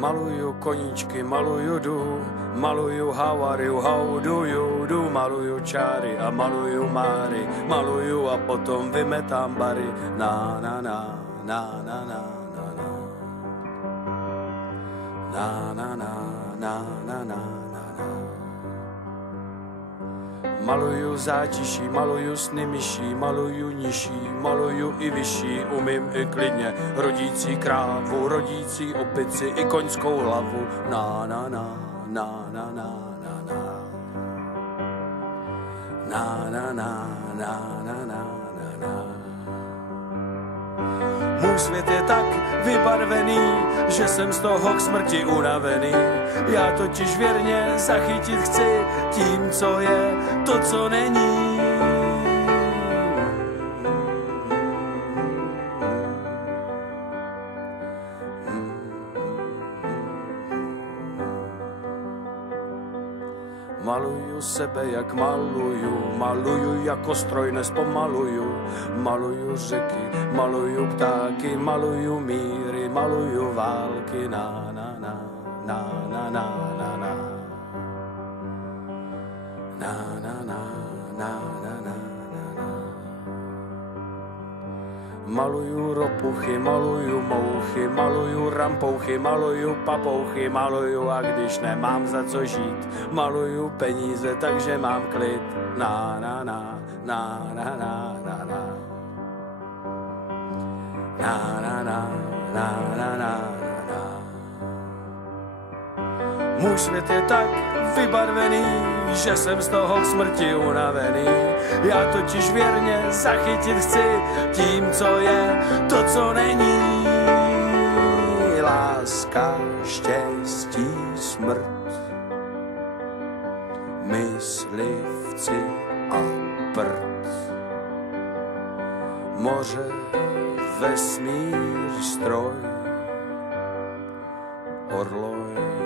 Maluju koníčky, maluju duhu, maluju how are you, how do you do, maluju čáry a maluju máry, maluju a potom vymetám bary. Na na na na na na na na na na na na na na na. Maluju zátiší, maluju sny myší, maluju nižší, maluju i vyšší, umím i klidně rodící krávu, rodící opici i koňskou hlavu. Na na na na na na na na na na na na na na na. Můj svět je tak vybarvený, že jsem z toho k smrti unavený. Já totiž věrně zachytit chci tím, co je, to, co není. Maluju sebe, jak maluju, maluju jako stroj, nespomaluju. Maluju řeky, maluju ptáky, maluju míry, maluju války. Na na na na na na na na na na na na na na. Maluju ropuchy, maluju mouchy, maluju rampouchy, maluju papouchy, maluju a když nemám za co žít, maluju peníze, takže mám klid. Na na na na na na na na na na na na na na. Můj svět je tak vybarvený, že jsem z toho k smrti unavený. Já totiž věrně zachytit chci tím, co je, to, co není. Láska, štěstí, smrt, myslivci a prd. Moře, vesmír, stroj, orloj.